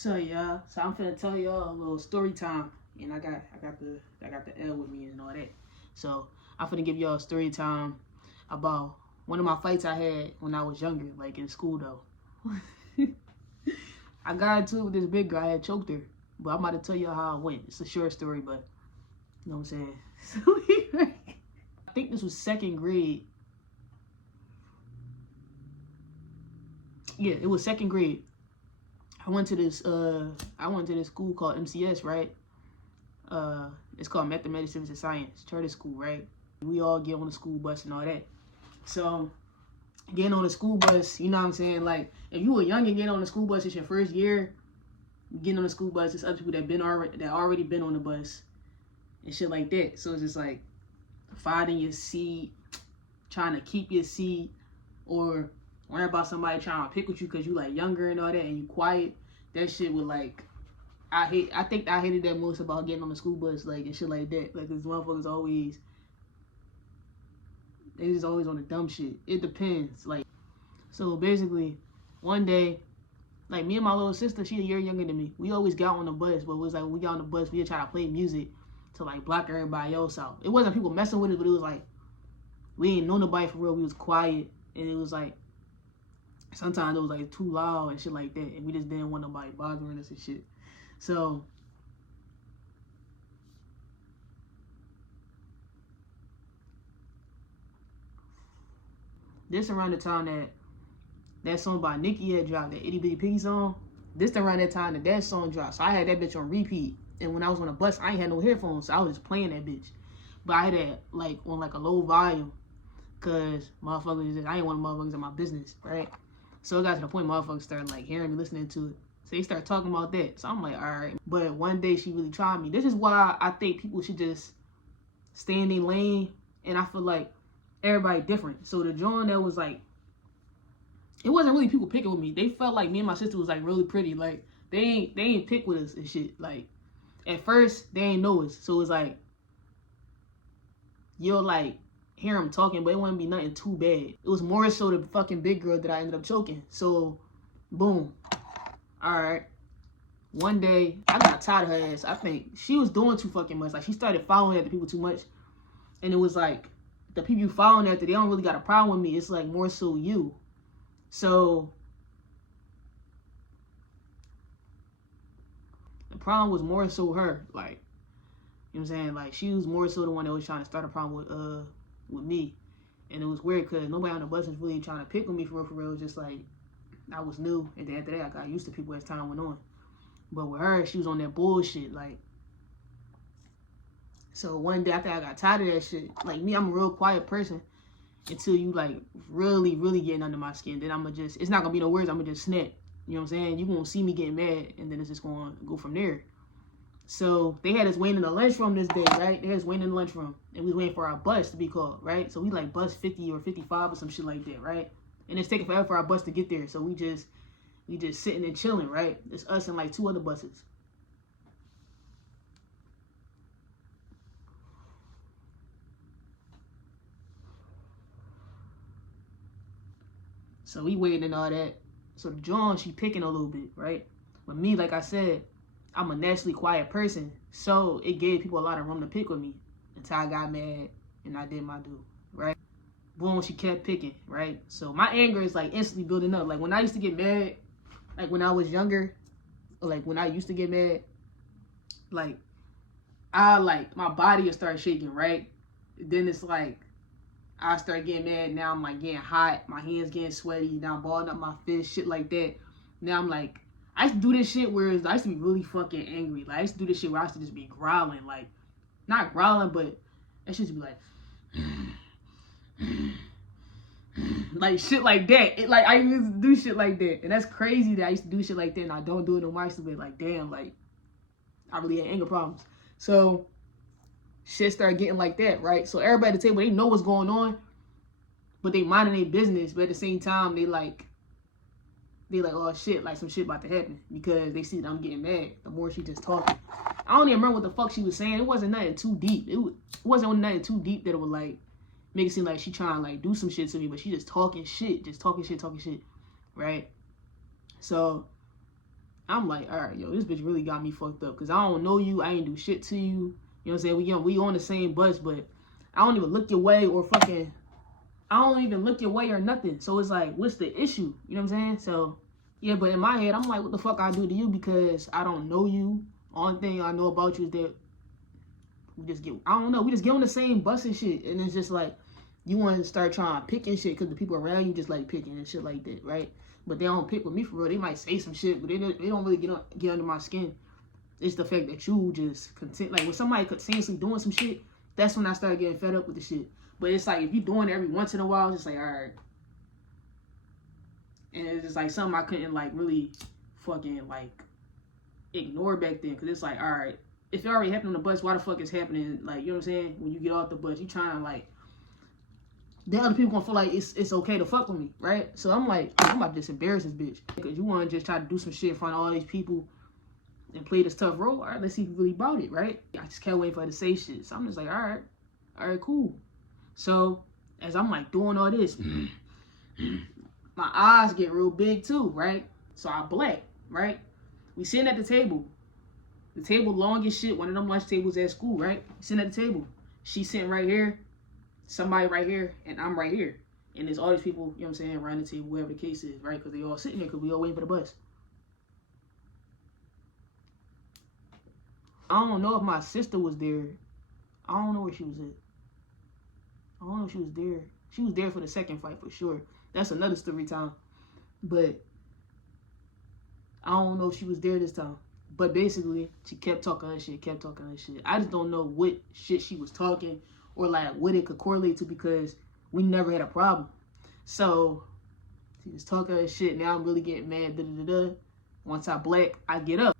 So yeah, so I'm finna tell y'all a little story time, and I got the L with me and all that. So I'm finna give y'all a story time about one of my fights I had when I was younger, like in school though. I got into it with this big girl. I had choked her, but I'm about to tell y'all how it went. It's a short story, but you know what I'm saying. So I think this was second grade. Yeah, it was second grade. I went to this school called MCS, right? It's called Mathematics, Civics, and Science, charter school, right? We all get on the school bus and all that. So getting on the school bus, you know what I'm saying? Like if you were young and getting on the school bus, it's your first year. Getting on the school bus, it's up to people that already been on the bus and shit like that. So it's just like finding your seat, trying to keep your seat, or worrying about somebody trying to pick with you because you like younger and all that, and you quiet. That shit would like I think I hated that most about getting on the school bus, like and shit like that. Like, cause motherfuckers always they just always on the dumb shit. It depends. Like, so basically, one day, like me and my little sister, she a year younger than me. We always got on the bus, but it was like when we got on the bus, we would try to play music to like block everybody else out. It wasn't people messing with us, but it was like we ain't know nobody for real. We was quiet, and it was like sometimes it was like too loud and shit like that, and we just didn't want nobody bothering us and shit. So this around the time that song by Nicki had dropped, that Itty Bitty Piggy song. This around that time that song dropped. So I had that bitch on repeat. And when I was on the bus, I ain't had no headphones, so I was just playing that bitch. But I had that like on like a low volume, cause motherfuckers just I ain't want motherfuckers in my business, right? So it got to the point motherfuckers started like hearing me listening to it. So they start talking about that. So I'm like, all right. But one day she really tried me. This is why I think people should just stay in their lane. And I feel like everybody different. So the joint that was like, it wasn't really people picking with me. They felt like me and my sister was like really pretty. Like they ain't pick with us and shit. Like at first they ain't know us. So it was like you'll like hear them talking, but it wouldn't be nothing too bad. It was more so the fucking big girl that I ended up choking. So boom. Alright. One day I got tired of her ass. I think she was doing too fucking much. Like she started following after people too much. And it was like the people you following after, they don't really got a problem with me. It's like more so you. So the problem was more so her. Like, you know what I'm saying? Like she was more so the one that was trying to start a problem with me. And it was weird because nobody on the bus was really trying to pick with me for real. It was just like I was new, and then after that I got used to people as time went on. But with her, she was on that bullshit. Like, so one day after I got tired of that shit, like me, I'm a real quiet person until you like really, really getting under my skin. Then I'ma just, it's not gonna be no words. I'ma just snap. You know what I'm saying? You gonna see me getting mad, and then it's just gonna go from there. So they had us waiting in the lunchroom this day, right? They had us waiting in the lunchroom, and we was waiting for our bus to be called, right? So we like bus 50 or 55 or some shit like that, right? And it's taking forever for our bus to get there. So we just sitting and chilling, right? It's us and like two other buses. So we waiting and all that. So John, she picking a little bit, right? But me, like I said, I'm a naturally quiet person. So it gave people a lot of room to pick with me until I got mad and I did my due, right? Boom, she kept picking, right? So my anger is like instantly building up. Like when I used to get mad, like when I was younger, or like when I used to get mad, like my body would start shaking, right? Then it's like I start getting mad. Now I'm like getting hot. My hands getting sweaty. Now I'm balling up my fist, shit like that. Now I'm like, I used to do this shit where I used to be really fucking angry. Like I used to do this shit where I used to just be growling, like not growling, but I used to be like, like shit like that. It like I used to do shit like that, and that's crazy that I used to do shit like that, and I don't do it no more. I used to be like, damn, like I really had anger problems. So shit started getting like that, right? So everybody at the table, they know what's going on, but they minding their business. But at the same time, they like, oh shit, like some shit about to happen because they see that I'm getting mad. The more she just talking, I don't even remember what the fuck she was saying. It wasn't nothing too deep. It wasn't nothing too deep that it would like make it seem like she trying to like do some shit to me, but she just talking shit, right? So I'm like, all right, yo, this bitch really got me fucked up because I don't know you. I ain't do shit to you. You know what I'm saying? We on the same bus, but I don't even look your way or fucking, I don't even look your way or nothing. So it's like, what's the issue? You know what I'm saying? So, yeah, but in my head, I'm like, what the fuck I do to you because I don't know you. Only thing I know about you is that we just get, I don't know, we just get on the same bus and shit. And it's just like, you want to start trying to pick and shit because the people around you just like picking and shit like that, right? But they don't pick with me for real. They might say some shit, but they don't really get under my skin. It's the fact that you just content. Like when somebody continuously doing some shit, that's when I start getting fed up with the shit. But it's like if you doing it every once in a while, it's just like, all right. And it's just like something I couldn't like really fucking like ignore back then. Cause it's like, all right, if it already happened on the bus, why the fuck is happening? Like, you know what I'm saying? When you get off the bus, you trying to like, the other people gonna feel like it's okay to fuck with me, right? So I'm like, I'm about to just embarrass this bitch. Because you want to just try to do some shit in front of all these people and play this tough role. All right, let's see if you really about it, right? I just can't wait for her to say shit. So I'm just like, all right, cool. So as I'm like doing all this, my eyes get real big too, right? So I black, right? We sitting at the table. The table long as shit, one of them lunch tables at school, right? Sitting at the table. She's sitting right here. Somebody right here, and I'm right here. And there's all these people, you know what I'm saying, around the table, whatever the case is, right? Because they all sitting there because we all waiting for the bus. I don't know if my sister was there. I don't know where she was at. I don't know if she was there. She was there for the second fight for sure. That's another story time. But I don't know if she was there this time. But basically, she kept talking her shit, I just don't know what shit she was talking or like what it could correlate to because we never had a problem. So she was talking her shit. Now I'm really getting mad. Once I black, I get up.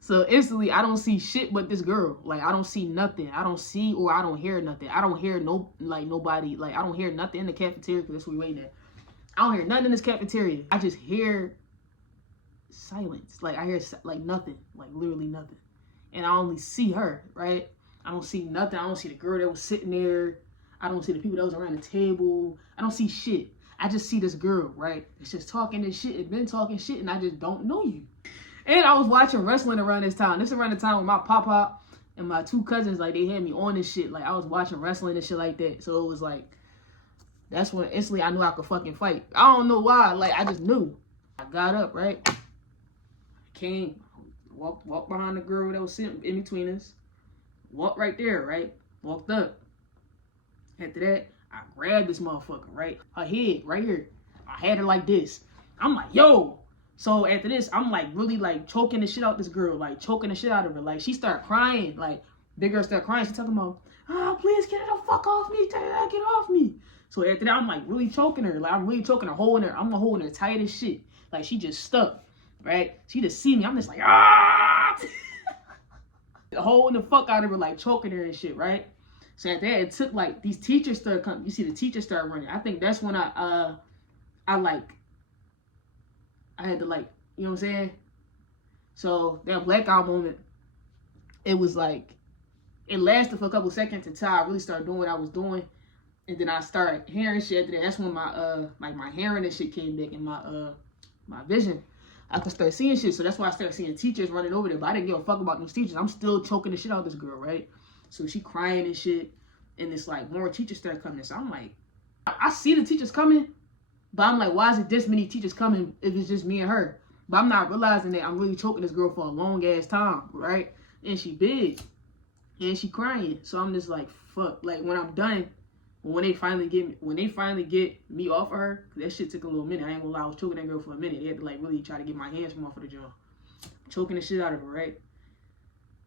So instantly, I don't see shit but this girl. Like I don't see nothing. I don't see or I don't hear nothing. I don't hear nobody. Like I don't hear nothing in the cafeteria because that's what we waiting at. I don't hear nothing in this cafeteria. I just hear silence. Like I hear like nothing. Like literally nothing. And I only see her, right? I don't see nothing. I don't see the girl that was sitting there. I don't see the people that was around the table. I don't see shit. I just see this girl, right? It's just talking this shit. It's been talking shit and I just don't know you. And I was watching wrestling around this time. This is around the time when my papa and my two cousins, like they had me on this shit. Like I was watching wrestling and shit like that. So it was like, that's when instantly I knew I could fucking fight. I don't know why. Like I just knew. I got up, right? Came, walked behind the girl that was sitting in between us. Walked right there, right? Walked up. After that, I grabbed this motherfucker, right? Her head, right here. I had her like this. I'm like, yo. So after this, I'm like really like choking the shit out this girl. Like choking the shit out of her. Like she started crying. Like big girl started crying. She talking about, oh, please get the fuck off me. Get off me. So after that, I'm like really choking her. Like I'm really choking her, holding her. I'm holding her tight as shit. Like she just stuck, right? She just see me. I'm just like, ah. Holding the fuck out of her, like choking her and shit, right? So at that, it took like these teachers started coming. You see, the teachers started running. I think that's when I had to like, you know what I'm saying? So that blackout moment, it was like, it lasted for a couple seconds until I really started doing what I was doing, and then I started hearing shit. After that, that's when my like my hearing and shit came back, and my vision. I could start seeing shit. So that's why I started seeing teachers running over there. But I didn't give a fuck about those teachers. I'm still choking the shit out of this girl, right? So she crying and shit. And it's like more teachers start coming. So I'm like, I see the teachers coming. But I'm like, why is it this many teachers coming if it's just me and her? But I'm not realizing that I'm really choking this girl for a long ass time, right? And she big. And she crying. So I'm just like, fuck. Like when I'm done, when they finally get me off of her, cause that shit took a little minute. I ain't gonna lie, I was choking that girl for a minute. They had to like really try to get my hands from off of the jaw. Choking the shit out of her, right?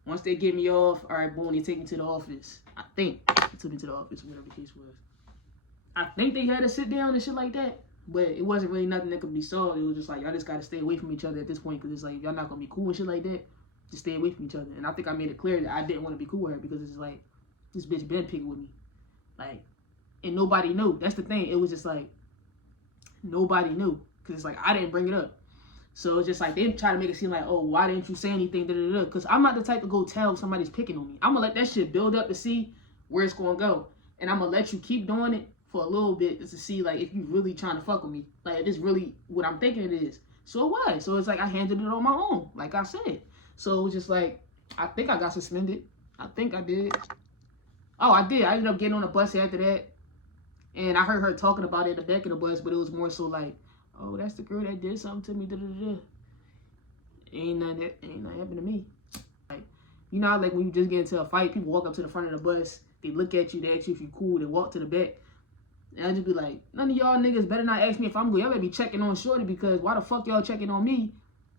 Once they get me off, all right, boom, they take me to the office. I think they took me to the office, whatever the case was. I think they had to sit down and shit like that, but it wasn't really nothing that could be solved. It was just like, y'all just gotta stay away from each other at this point, cause it's like, y'all not gonna be cool and shit like that. Just stay away from each other. And I think I made it clear that I didn't want to be cool with her because it's like, this bitch been picking with me. Like, and nobody knew. That's the thing. It was just like, nobody knew. Because it's like, I didn't bring it up. So it's just like, they try to make it seem like, oh, why didn't you say anything? Because I'm not the type to go tell if somebody's picking on me. I'm going to let that shit build up to see where it's going to go. And I'm going to let you keep doing it for a little bit just to see, like, if you really trying to fuck with me. Like, if it's really what I'm thinking it is. So what? So it's like I handled it on my own, like I said. So it was just like, I think I got suspended. I think I did. Oh, I did. I ended up getting on a bus after that. And I heard her talking about it in the back of the bus, but it was more so like, oh, that's the girl that did something to me. Da, da, da, da. Ain't nothing happened to me. Like, you know how, like, when you just get into a fight, people walk up to the front of the bus, they look at you, they ask you if you cool, they walk to the back. And I just be like, none of y'all niggas better not ask me if I'm good. Y'all better be checking on Shorty, because why the fuck y'all checking on me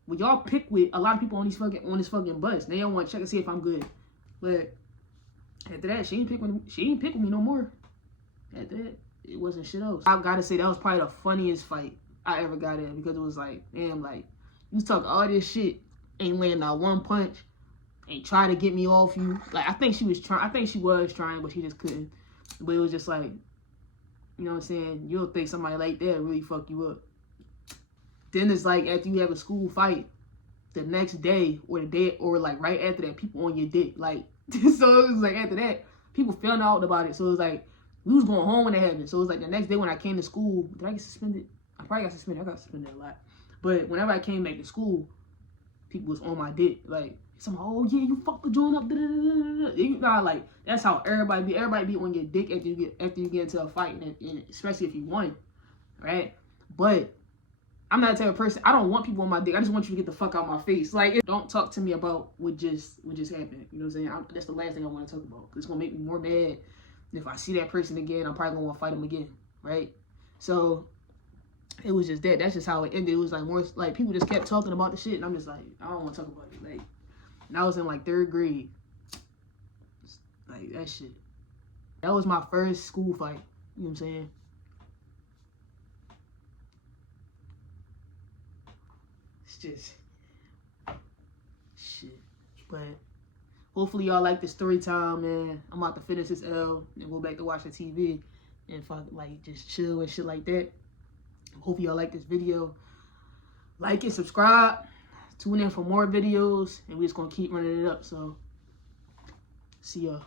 when y'all pick with a lot of people on this fucking bus? They don't want to check and see if I'm good. But after that, she ain't pick with me no more. After that, it wasn't shit else. I gotta say, that was probably the funniest fight I ever got in, because it was like, damn, like, you talk all this shit, ain't laying out one punch, ain't trying to get me off you. Like, I think she was trying, but she just couldn't. But it was just like, you know what I'm saying? You'll think somebody like that really fuck you up. Then it's like, after you have a school fight, the next day or the day, or like right after that, people on your dick. Like, so it was like, after that, people found out about it. So it was like, we was going home when it happened. So it was like the next day when I came to school, did I get suspended? I probably got suspended. I got suspended a lot. But whenever I came back to school, people was on my dick. Like, some, oh yeah, you fucked the joint up. Da, da, da, da. You know, like, that's how everybody be. Everybody be on your dick after you get into a fight, and especially if you won, right? But I'm not the type of person. I don't want people on my dick. I just want you to get the fuck out my face. Like, don't talk to me about what just happened. You know what I'm saying? That's the last thing I want to talk about, because it's gonna make me more mad. If I see that person again, I'm probably gonna want to fight him again, right? So it was just that. That's just how it ended. It was like more like people just kept talking about the shit, and I'm just like, I don't want to talk about it. Like, and I was in like 3rd grade. Like, that shit. That was my first school fight. You know what I'm saying? It's just shit. But hopefully y'all like the story time, man. I'm about to finish this L and go back to watch the TV and fuck, like, just chill and shit like that. Hope y'all like this video. Like it, subscribe, tune in for more videos, and we just gonna keep running it up. So, see y'all.